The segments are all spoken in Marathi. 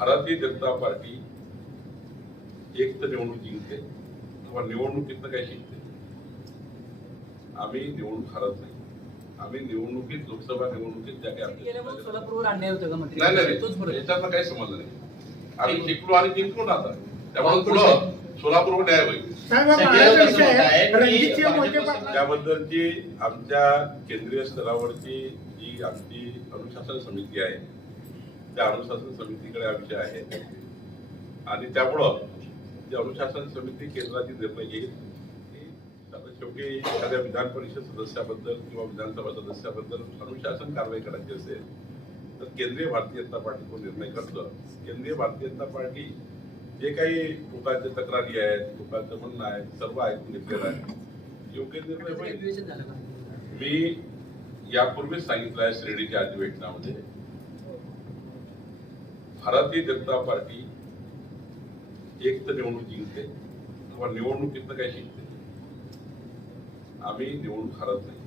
भारतीय जनता पार्टी एक तर निवडणूक जिंकते किंवा निवडणुकीतनं काही शिकते. आम्ही निवडणूक हरत नाही. आम्ही निवडणुकीत लोकसभा निवडणुकीत ज्या काही सोलापूरवर अन्याय होतं का मंत्री? नाही याच्यातनं काही समजलं नाही. आम्ही शिकलो आणि जिंकलो ना आता. त्यामुळे पुढं सोलापूरवर न्याय होईल. त्याबद्दलची आमच्या केंद्रीय स्तरावरची जी आमची अनुशासन समिती आहे त्या अनुशासन समितीकडे हा विषय आहे आणि त्यामुळं जी अनुशासन समिती केंद्राची निर्णय घेईल. शेवटी एखाद्या विधान परिषद सदस्याबद्दल किंवा विधानसभा सदस्याबद्दल अनुशासन कारवाई करायची असेल तर केंद्रीय भारतीय जनता पार्टी तो निर्णय करतं. केंद्रीय भारतीय जनता पार्टी जे काही लोकांच्या तक्रारी आहेत, लोकांचं म्हणणं आहे, सर्व ऐकून घेतलेलं आहे. योग्य निर्णय होईल. मी यापूर्वीच सांगितलं आहे शिर्डीच्या अधिवेशनामध्ये, भारतीय जनता पार्टी एक तर निवडणूक जिंकते किंवा निवडणुकीतनं काही शिकते. आम्ही निवडणूक हरत नाही.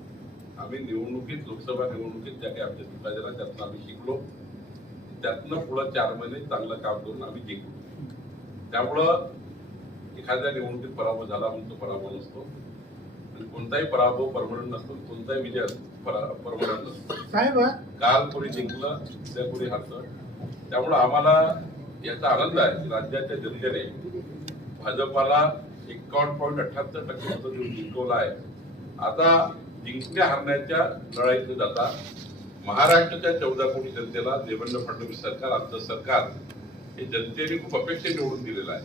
आम्ही निवडणुकीत लोकसभा निवडणुकीत ज्या काही आमच्या चुका झाल्या त्यातनं आम्ही शिकलो. त्यातनं पुढे 4 महिने चांगलं काम करून आम्ही जिंकलो. त्यामुळं एखाद्या निवडणुकीत पराभव झाला म्हणून तो पराभव नसतो आणि कोणताही पराभव परमनंट नसतो, कोणताही विजय परमनंट नसतो. काल कोणी जिंकलं उद्या कोणी हरतं. त्यामुळं आम्हाला याचा आनंद आहे की राज्याच्या जनतेने भाजपाला 51.78% मतं देऊन जिंकवला आहे. आता जिंकण्या हरण्याच्या लढाईत जाता महाराष्ट्राच्या 14 कोटी जनतेला देवेंद्र फडणवीस सरकार, आमचं सरकार हे जनतेने खूप अपेक्षा निवडून दिलेलं आहे.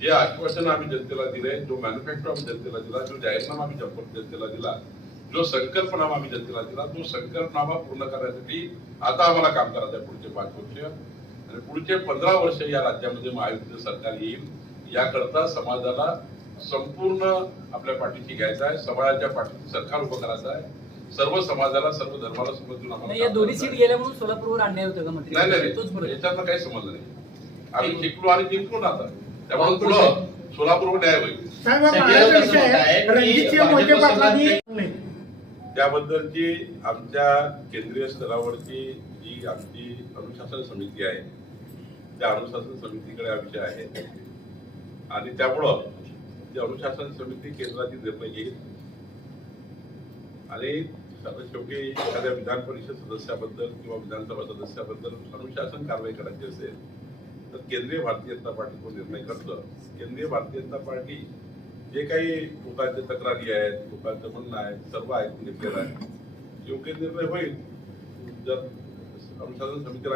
जे आश्वासन आम्ही जनतेला दिले, जो मॅन्युफॅक्चर आम्ही जनतेला दिला, जो जाहीरनामा आम्ही जनतेला दिला, जो संकल्पनामा आम्ही जनतेला दिला, तो संकल्पनामा पूर्ण करण्यासाठी आता आम्हाला काम करायचं आहे पुढचे 5 वर्ष आणि पुढचे 15 वर्ष या राज्यामध्ये महायुतीचं सरकार येईल. याकरता समाजाला संपूर्ण आपल्या पाठीशी घ्यायचा आहे. समाजाच्या पाठीशी सरकार उभं करायचं आहे. सर्व समाजाला, सर्व धर्माला समजून आम्हाला या दोन्ही सीट गेल्या म्हणून सोलापूरवर अन्याय होतं का मंत्री? नाही याच्यातनं काही समजलं नाही. आम्ही शिकलो आणि जिंकलो ना आता. त्यामुळे पुढं सोलापूरवर न्याय होईल. त्याबद्दलची आमच्या केंद्रीय स्तरावरची जी आमची अनुशासन समिती आहे त्या अनुशासन समितीकडे हा विषय आहे आणि त्यामुळं जी अनुशासन समिती केंद्राची निर्णय घेईल आणि शेवटी एखाद्या विधान परिषद सदस्याबद्दल किंवा विधानसभा सदस्याबद्दल अनुशासन कारवाई करायची असेल तर केंद्रीय भारतीय जनता पार्टी तो निर्णय करतं. केंद्रीय भारतीय जनता पार्टी जे काही लोकांच्या तक्रारी आहेत, लोकांचं म्हणणं आहे, सर्व ऐकून घेतलेलं आहे. योग्य निर्णय होईल. जर अनुशासन समितीला